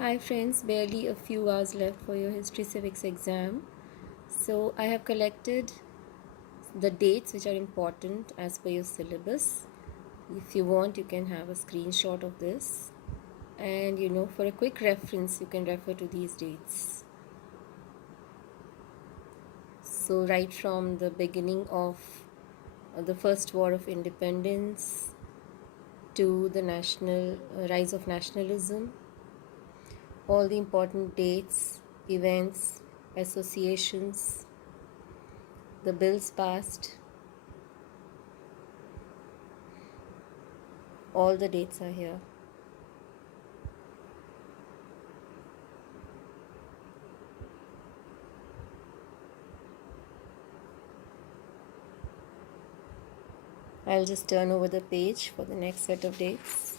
Hi friends, barely a few hours left for your History Civics exam. So I have collected the dates which are important as per your syllabus. If you want, you can have a screenshot of this. And for a quick reference, you can refer to these dates. So right from the beginning of the First War of Independence to the national rise of nationalism, all the important dates, events, associations, the bills passed, all the dates are here. I'll just turn over the page for the next set of dates.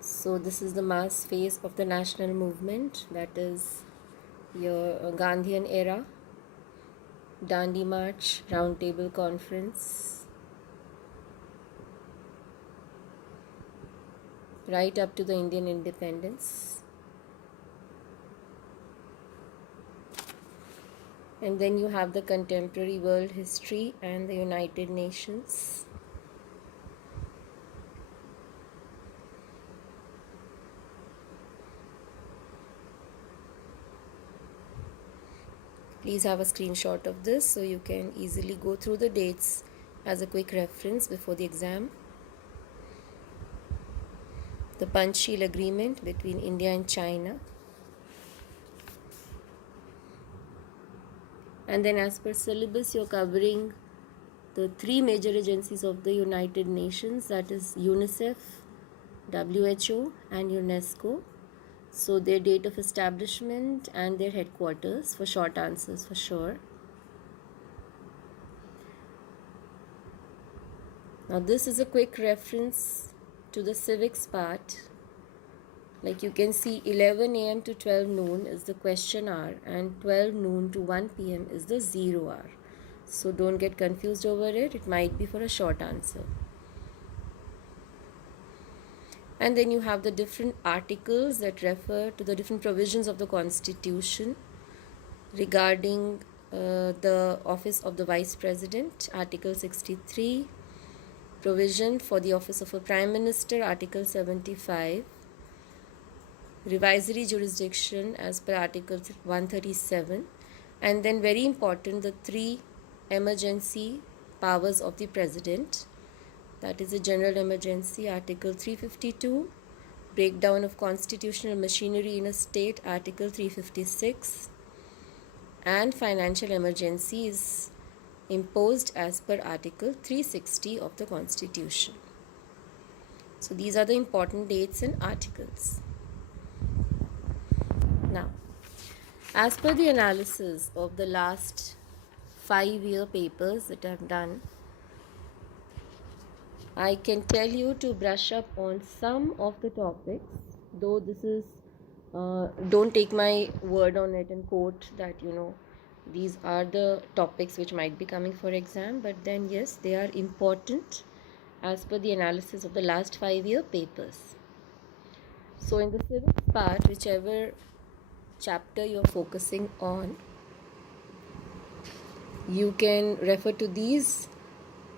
So this is the mass phase of the national movement, that is your Gandhian era, Dandi March, Round Table Conference, right up to the Indian independence. And then you have the contemporary world history and the United Nations. Please have a screenshot of this so you can easily go through the dates as a quick reference before the exam. The Panchsheel Agreement between India and China. And then as per syllabus, you're covering the three major agencies of the United Nations, that is UNICEF, WHO and UNESCO. So their date of establishment and their headquarters for short answers for sure. Now this is a quick reference to the civics part. Like you can see, 11 a.m. to 12 noon is the question hour and 12 noon to 1 p.m. is the 0 hour. So don't get confused over it. It might be for a short answer. And then you have the different articles that refer to the different provisions of the Constitution regarding the office of the Vice President, Article 63, provision for the office of a Prime Minister, Article 75, revisory jurisdiction as per Article 137, and then very important, the three emergency powers of the President, that is a general emergency, Article 352, breakdown of constitutional machinery in a state, Article 356, and financial emergency is imposed as per Article 360 of the Constitution. So these are the important dates and articles. Now, as per the analysis of the last 5-year papers that I've done, I can tell you to brush up on some of the topics, though this is, don't take my word on it and quote that, these are the topics which might be coming for exam, but then yes, they are important as per the analysis of the last 5-year papers. So in the civics part, whichever chapter you're focusing on, you can refer to these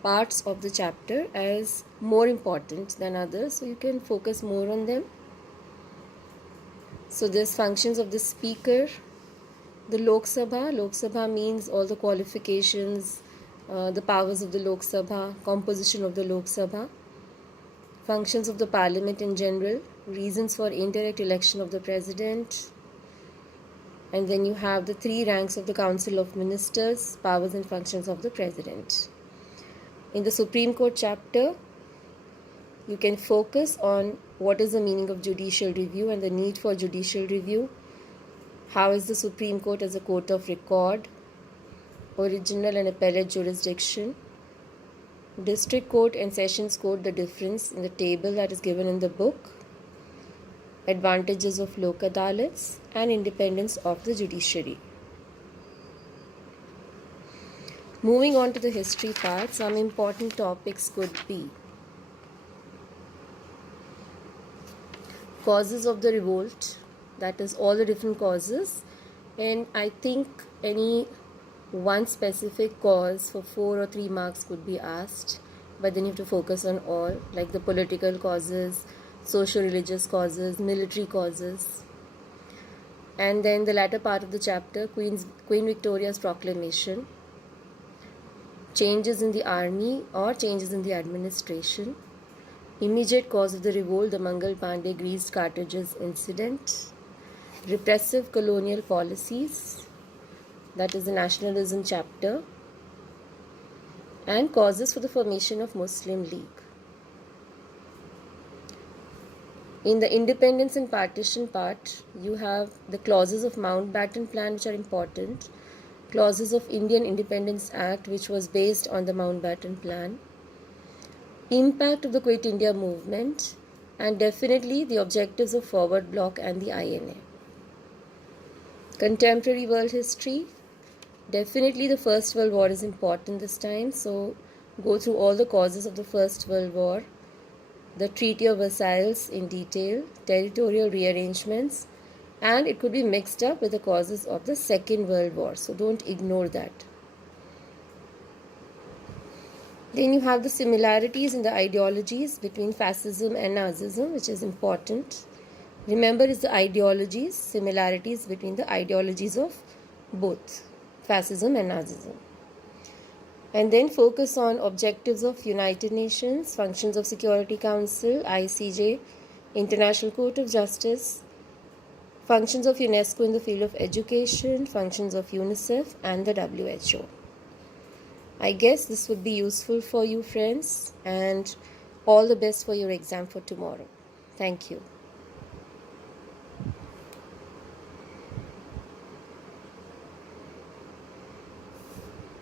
parts of the chapter as more important than others, so you can focus more on them. So there's functions of the speaker, the Lok Sabha. Lok Sabha means all the qualifications, the powers of the Lok Sabha, composition of the Lok Sabha, functions of the parliament in general, reasons for indirect election of the president, and then you have the three ranks of the Council of Ministers, powers and functions of the president. In the Supreme Court chapter, you can focus on what is the meaning of judicial review and the need for judicial review. How is the Supreme Court as a court of record, original and appellate jurisdiction, district court and sessions court, the difference in the table that is given in the book, advantages of Lok Adalats, and independence of the judiciary. Moving on to the history part, some important topics could be causes of the revolt, that is all the different causes, and I think any one specific cause for 4 or 3 marks could be asked, but then you have to focus on all, like the political causes, socio-religious causes, military causes. And then the latter part of the chapter, Queen Victoria's proclamation, changes in the army or changes in the administration, immediate cause of the revolt, the Mangal Pandey greased cartridges incident, repressive colonial policies, that is the nationalism chapter, and causes for the formation of Muslim League. In the independence and partition part, you have the clauses of Mountbatten Plan, which are important, clauses of Indian Independence Act, which was based on the Mountbatten Plan, impact of the Quit India movement, and definitely the objectives of Forward Bloc and the INA. Contemporary world history, definitely the First World War is important this time, so go through all the causes of the First World War, the Treaty of Versailles in detail, territorial rearrangements, and it could be mixed up with the causes of the Second World War, so don't ignore that. Then you have the similarities in the ideologies between fascism and Nazism, which is important. Remember, it's the ideologies, similarities between the ideologies of both fascism and Nazism. And then focus on objectives of United Nations, functions of Security Council, ICJ, International Court of Justice, functions of UNESCO in the field of education, functions of UNICEF and the WHO. I guess this would be useful for you, friends, and all the best for your exam for tomorrow. Thank you.